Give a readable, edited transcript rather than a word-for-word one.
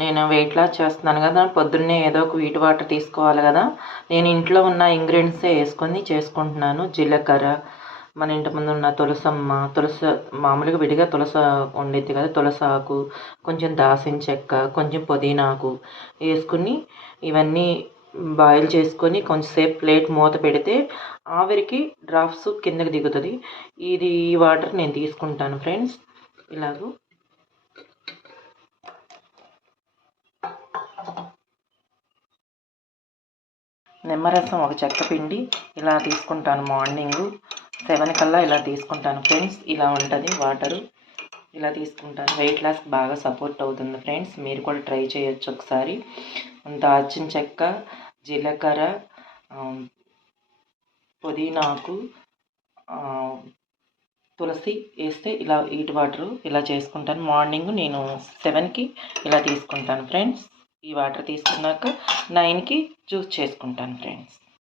నేను weight loss చేస్తున్నాను కదా, పొద్దున్నే ఏదో ఒక వీట్ వాటర్ తీసుకోవాలి కదా. నేను ఇంట్లో ఉన్న ఇంగ్రీడియంట్సే వేసుకొని చేసుకుంటున్నాను. జీలకర్ర, మన ఇంటి ముందు ఉన్న తులసమ్మ, మామూలుగా విడిగా ఉండిద్ది కదా, తులసాకు, కొంచెం దాసిన చెక్క, కొంచెం పుదీనాకు వేసుకుని ఇవన్నీ బాయిల్ చేసుకొని కొంచెంసేపు ప్లేట్ మూత పెడితే ఆవిరికి డ్రాప్స్ కిందకి దిగుతుంది. ఈ వాటర్ నేను తీసుకుంటాను ఫ్రెండ్స్. ఇలాగూ నిమ్మరసం ఒక చెక్క పిండి ఇలా తీసుకుంటాను. మార్నింగు 7 కల్లా ఇలా తీసుకుంటాను ఫ్రెండ్స్. ఇలా ఉంటుంది వాటరు, ఇలా తీసుకుంటాను. వెయిట్ లాస్కి బాగా సపోర్ట్ అవుతుంది ఫ్రెండ్స్. మీరు కూడా ట్రై చేయొచ్చు ఒకసారి. దాల్చిన చెక్క, జీలకర్ర, పుదీనాకు, తులసి వేస్తే ఇలా వీట్ వాటరు ఇలా చేసుకుంటాను. మార్నింగ్ నేను 7కి ఇలా తీసుకుంటాను ఫ్రెండ్స్. ఈ వాటర్ తీసుకున్నాక 9కి జ్యూస్ చేసుకుంటాను ఫ్రెండ్స్.